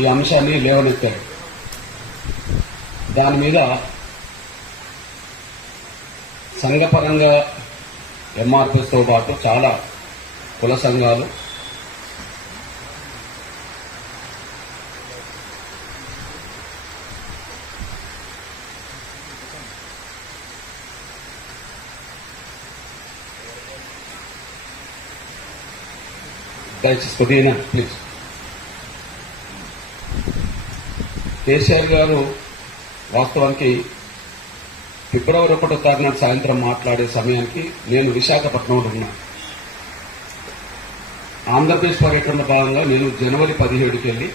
ఈ అంశాన్ని లేవనెత్తారు. దాని మీద సంఘపరంగా ఎంఆర్పిఎస్తో పాటు చాలా కుల సంఘాలు దయచేసి కొద్దిగా ప్లీజ్. కేసీఆర్ గారు వాస్తవానికి ఫిబ్రవరి 1వ తారీఖు నాడు సాయంత్రం మాట్లాడే సమయానికి నేను విశాఖపట్నంలో ఉన్నా. ఆంధ్రప్రదేశ్ పర్యటన భాగంగా నేను జనవరి 17కి వెళ్ళి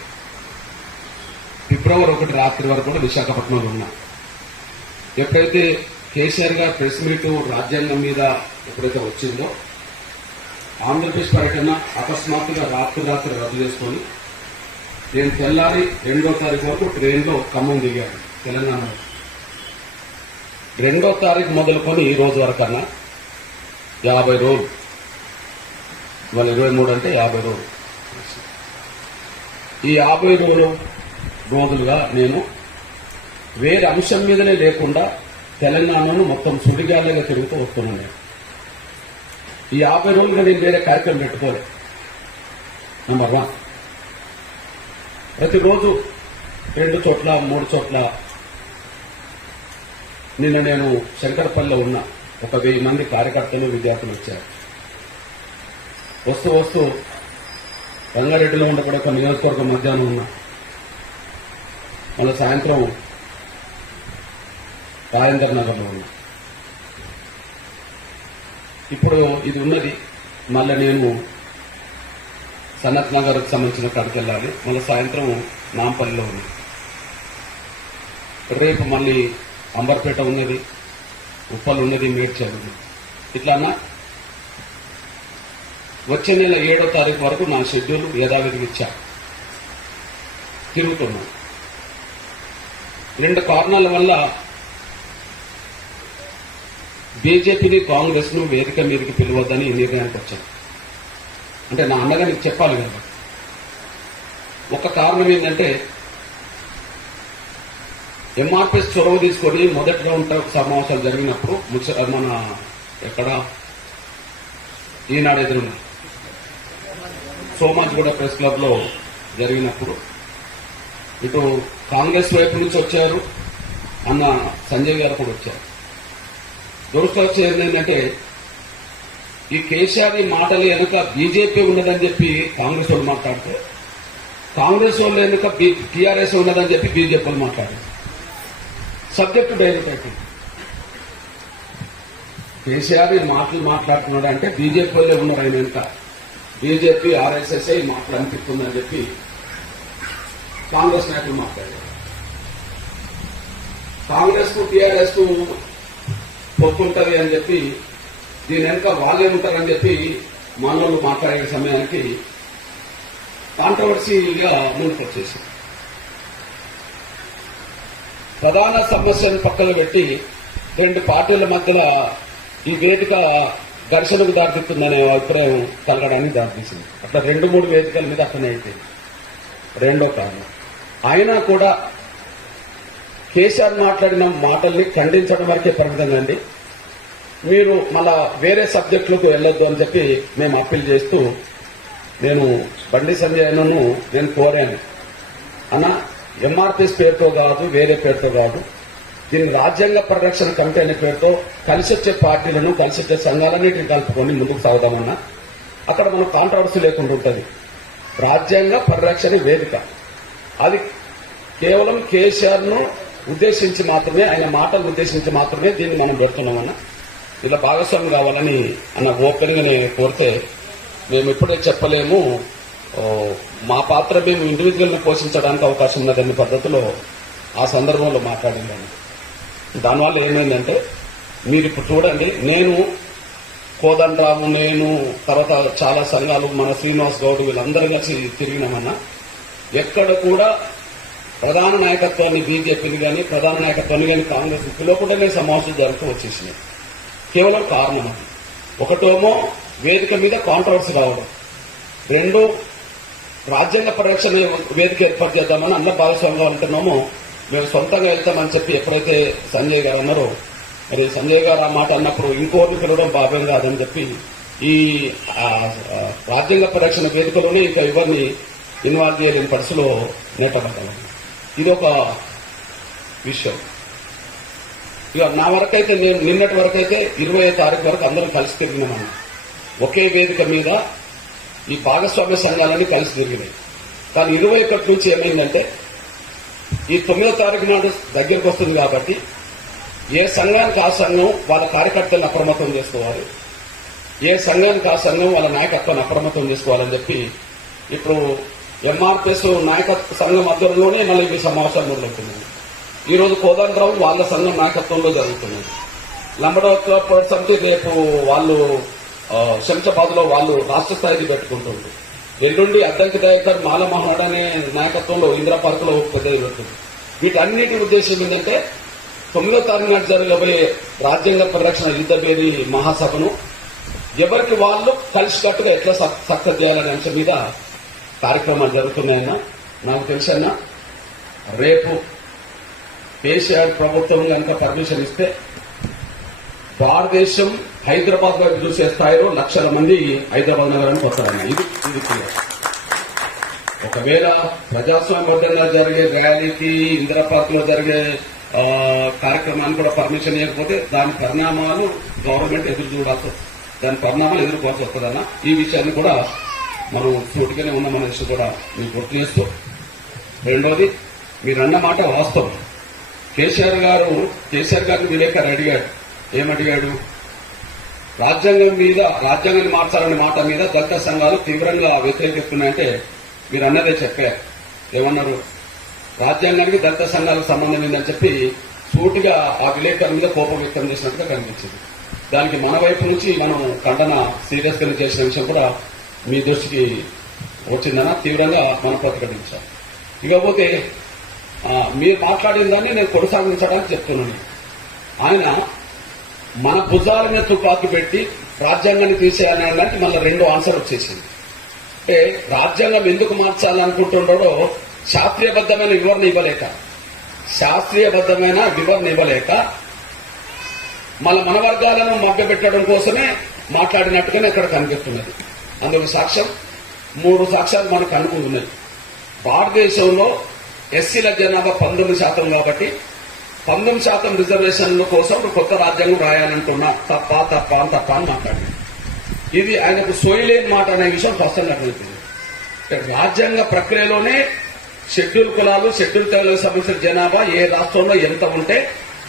ఫిబ్రవరి 1 రాత్రి వరకు కూడా విశాఖపట్నంలో ఉన్నా. ఎప్పుడైతే కేసీఆర్ గారు ప్రెస్ మీట్ రాజ్యాంగం మీద ఎప్పుడైతే వచ్చిందో ఆంధ్రప్రదేశ్ పర్యటన అకస్మాత్తుగా రాత్రి రద్దు చేసుకొని నేను తెల్లారి 2వ తారీఖు వరకు ట్రైన్లో ఖమ్మం దిగాను తెలంగాణలో. 2వ తారీఖు మొదలుకొని ఈ రోజు వరకన్నా 50 రోజులు, ఇవాళ 23 అంటే 50 రోజులు. ఈ 50 రోజులుగా నేను వేరే అంశం మీదనే లేకుండా తెలంగాణను మొత్తం సుడిగాలిగా తిరుగుతూ వస్తున్నాను. ఈ 50 రోజులుగా నేను వేరే కార్యక్రమం పెట్టుకోలేదు. నంబర్ 1, ప్రతిరోజు 2 చోట్ల 3 చోట్ల. నిన్న నేను శంకరపల్లిలో ఉన్నా. ఒక 1000 మంది కార్యకర్తలు విద్యార్థులు వచ్చారు. వస్తూ రంగారెడ్డిలో ఉండే కూడా ఒక నియోజకవర్గం మధ్యాహ్నం ఉన్నా. మళ్ళీ సాయంత్రం రాజేంద్ర నగర్లో ఉన్నా. ఇప్పుడు ఇది ఉన్నది. మళ్ళీ నేను సనత్ నగర్కి సంబంధించిన కాడికి వెళ్ళాలి. మళ్ళీ సాయంత్రం నాంపల్లిలో ఉంది. రేపు మళ్ళీ అంబర్పేట ఉన్నది, ఉప్పల్ ఉన్నది, మేడ్చల్ ఉంది. ఇట్లానా వచ్చే నెల 7వ తారీఖు వరకు నా షెడ్యూల్ యథావిధిగా ఇచ్చా. తిరుగుతున్నా. 2 కారణాల వల్ల బీజేపీని కాంగ్రెస్ ను వేదిక మీదకి పిలవద్దని నిర్ణయానికి వచ్చాను. అంటే నా అన్నగా నీకు చెప్పాలి కదా. ఒక కారణం ఏంటంటే ఎంఆర్పిఎస్ చొరవ తీసుకొని మొదటి రౌండ్ సమావేశాలు జరిగినప్పుడు మన ఎక్కడ ఈనాడు ఎదురున్న సోమాజిగూడ ప్రెస్ క్లబ్ లో జరిగినప్పుడు ఇటు కాంగ్రెస్ వైపు నుంచి వచ్చారు, అన్న సంజయ్ గారు కూడా వచ్చారు. దురదృష్టం ఏంటంటే ఈ కేసీఆర్ మాటలు వెనుక బీజేపీ ఉన్నదని చెప్పి కాంగ్రెస్ వాళ్ళు మాట్లాడితే, కాంగ్రెస్ వాళ్ళు వెనుక టీఆర్ఎస్ ఉన్నదని చెప్పి బీజేపీ వాళ్ళు మాట్లాడారు. సబ్జెక్టు డైవర్ట్ అయిపోయింది. కేసీఆర్ ఈ మాటలు మాట్లాడుతున్నాడు అంటే బీజేపీ వాళ్ళే ఉన్నారు ఆయన వెనుక. బీజేపీ ఆర్ఎస్ఎస్ ఈ మాటలు అనిపిస్తుందని చెప్పి కాంగ్రెస్ నాయకులు మాట్లాడారు. కాంగ్రెస్ కు టీఆర్ఎస్ కు పొత్తుంటది అని చెప్పి దీని వెనుక వాళ్ళే ఉంటారని చెప్పి మనోళ్ళు మాట్లాడే సమయానికి కాంట్రవర్సీగా ముందుకు వచ్చేసింది. ప్రధాన సమస్యను పక్కన పెట్టి 2 పార్టీల మధ్యలో ఈ వేదిక ఘర్షణకు దారితీస్తుందనే అభిప్రాయం కలగడానికి దారితీసింది. అట్లా 2-3 వేదికల మీద అట్లనే అయిపోయింది. 2వ కారణం, అయినా కూడా కేసీఆర్ మాట్లాడిన మాటల్ని ఖండించడం వరకే పరిమితం కండి, మీరు మళ్ళా వేరే సబ్జెక్టులకు వెళ్లొద్దు అని చెప్పి మేము అప్పీల్ చేస్తూ నేను బండి సంజయ్ అన్నను నేను కోరాను. అన్న, ఎంఆర్పిఎస్ పేరుతో కాదు, వేరే పేరుతో కాదు, దీన్ని రాజ్యాంగ పరిరక్షణ కమిటీ అనే పేరుతో కలిసి వచ్చే పార్టీలను, కలిసి వచ్చే సంఘాలన్నింటినీ కలుపుకొని ముందుకు సాగుదామన్నా. అక్కడ మనకు కాంట్రవర్సీ లేకుండా ఉంటుంది. రాజ్యాంగ పరిరక్షణ వేదిక అది కేవలం కేసీఆర్ ను ఉద్దేశించి మాత్రమే, ఆయన మాటలు ఉద్దేశించి మాత్రమే దీన్ని మనం పెడుతున్నామన్నా. ఇలా భాగస్వామి కావాలని అన్న ఓపెన్ గా నేను కోరితే, మేము ఇప్పుడే చెప్పలేము, మా పాత్ర మేము ఇండివిజువల్ ను పోషించడానికి అవకాశం ఉన్నదన్న పద్ధతిలో ఆ సందర్భంలో మాట్లాడిందని. దానివల్ల ఏమైందంటే, మీరు ఇప్పుడు చూడండి, నేను కోదండరాము, నేను తర్వాత చాలా సంఘాలు, మన శ్రీనివాస్ గౌడ్ వీళ్ళందరూ కలిసి తిరిగినామన్నా ఎక్కడ కూడా ప్రధాన నాయకత్వాన్ని బీజేపీని కానీ, ప్రధాన నాయకత్వాన్ని కానీ కాంగ్రెస్ పిలవకుండానే సమావేశం జరుగుతూ వచ్చేసినాయి. కేవలం కారణం అది. ఒకటేమో వేదిక మీద కాంట్రవర్సీ రావడం, 2 రాజ్యాంగ పరిరక్షణ వేదిక ఏర్పాటు చేద్దామని అందరూ భాగస్వామ్యం అంటున్నాము. మేము సొంతంగా వెళ్తామని చెప్పి ఎప్పుడైతే సంజయ్ గారు అన్నారో, మరి సంజయ్ గారు ఆ మాట అన్నప్పుడు ఇంకోరిని పిలవడం భావ్యం కాదని చెప్పి ఈ రాజ్యాంగ పరిరక్షణ వేదికలోనే ఇంకా ఎవరిని ఇన్వాల్వ్ చేయలేని పరిస్థితిలో నెట్టబడ్డాము. ఇది ఒక విషయం. ఇక నా వరకైతే నేను నిన్నటి వరకైతే 20వ తారీఖు వరకు అందరం కలిసి తిరిగినామని, ఒకే వేదిక మీద ఈ భాగస్వామ్య సంఘాలన్నీ కలిసి తిరిగినాయి. కానీ 21 నుంచి ఏమైందంటే ఈ 9వ తారీఖు నాడు దగ్గరకు వస్తుంది కాబట్టి ఏ సంఘానికి ఆ సంఘం వాళ్ళ కార్యకర్తలను అప్రమత్తం చేసుకోవాలి, ఏ సంఘానికి ఆ సంఘం వాళ్ళ నాయకత్వాన్ని అప్రమత్తం చేసుకోవాలని చెప్పి ఇప్పుడు ఎంఆర్పిఎస్ నాయకత్వ సంఘం ఆధ్వర్యంలోనే మళ్ళీ ఈ సమావేశాలు మొదలవుతున్నాయి. ఈ రోజు కోదండరావు వాళ్ళ సంఘం నాయకత్వంలో జరుగుతున్నది. లంబడోత్సవ సమితి రేపు వాళ్ళు శంషాబాద్ లో వాళ్ళు రాష్ట్ర స్థాయికి పెట్టుకుంటుంది. ఎల్లుండి అద్దంకి దయాకర్ మాల మహానాడు అనే నాయకత్వంలో ఇందిరా పార్క్ లో పెద్దది పెడుతుంది. వీటన్నిటి ఉద్దేశం ఏంటంటే 9వ తారీఖు నాటి జరగబోయే రాజ్యాంగ పరిరక్షణ యుద్ధభేరి మహాసభను ఎవరికి వాళ్ళు కలిసికట్టుగా ఎట్లా సక్సెస్ చేయాలనే అంశం మీద కార్యక్రమాలు జరుగుతున్నాయన్నా. నాకు తెలుసన్నా రేపు కేసీఆర్ ప్రభుత్వం కనుక పర్మిషన్ ఇస్తే భారతదేశం హైదరాబాద్ వైపు చూసే స్థాయిలో లక్షల మంది హైదరాబాద్ నగరానికి వస్తారన్న. ఇది క్లియర్. ఒకవేళ ప్రజాస్వామ్యంగా జరిగే ర్యాలీకి ఇందిరా పార్క్ లో జరిగే కార్యక్రమాన్ని కూడా పర్మిషన్ ఇవ్వకపోతే దాని పరిణామాలు గవర్నమెంట్ ఎదురు చూడాల్సి, దాని పరిణామాలు ఎదుర్కోవాల్సి వస్తుందన్న. ఈ విషయాన్ని కూడా మనం సూటిగానే ఉన్నామన్న విషయం కూడా మీకు గుర్తు చేస్తూ, రెండోది మీరన్న మాట వాస్తవం. కేసీఆర్ గారిని విలేకరు అడిగాడు. ఏమడిగాడు? రాజ్యాంగాన్ని మార్చాలనే మాట మీద దళిత సంఘాలు తీవ్రంగా వ్యతిరేకిస్తున్నాయంటే మీరు అన్నదే చెప్పారు. ఏమన్నారు? రాజ్యాంగానికి దళిత సంఘాలకు సంబంధం ఏందని చెప్పి సూటిగా ఆ విలేకరు మీద కోపం వ్యక్తం చేసినట్టుగా కనిపించింది. దానికి మన వైపు నుంచి మనం ఖండన సీరియస్ గా చేసిన విషయం కూడా మీ దృష్టికి వచ్చిందన్న. తీవ్రంగా మనం ప్రతిఘటించాం. ఇకపోతే మీరు మాట్లాడిన దాన్ని నేను కొనసాగించడానికి చెప్తున్నాను. ఆయన మన భుజాల మీద తుపాకీ పెట్టి రాజ్యాంగాన్ని తీసేయాలనడానికి మళ్ళీ 2 ఆన్సర్ వచ్చేసింది. అంటే రాజ్యాంగం ఎందుకు మార్చాలనుకుంటున్నాడో శాస్త్రీయబద్దమైన వివరణ ఇవ్వలేక మళ్ళీ మన వర్గాలను మభ్యపెట్టడం కోసమే మాట్లాడినట్టుగానే ఇక్కడ కనిపిస్తున్నది. అందుకు సాక్ష్యం 3 సాక్ష్యాలు మనకు అనుకుంటున్నాయి. భారతదేశంలో ఎస్సీల జనాభా 19% కాబట్టి 19% రిజర్వేషన్ల కోసం కొత్త రాజ్యాంగం రాయాలంటున్నా తప్ప అని మాట్లాడింది. ఇది ఆయనకు సోయలేని మాట అనే విషయం స్పష్టంగా అర్థమవుతుంది. రాజ్యాంగ ప్రక్రియలోనే షెడ్యూల్ కులాలు, షెడ్యూల్ తెగలకు సంబంధించిన జనాభా ఏ రాష్ట్రంలో ఎంత ఉంటే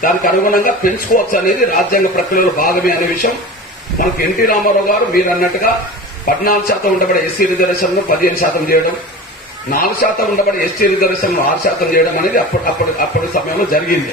దానికి అనుగుణంగా పెంచుకోవచ్చు అనేది రాజ్యాంగ ప్రక్రియలో భాగమే అనే విషయం మనకు ఎన్టీ రామారావు గారు మీరు అన్నట్టుగా 14% ఉండబడే ఎస్సీ రిజర్వేషన్లు 15% చేయడం, 4% ఉండబడే ఎస్టీ రిజర్వేషన్లు 6% చేయడం అనేది అప్పటి సమయంలో జరిగింది.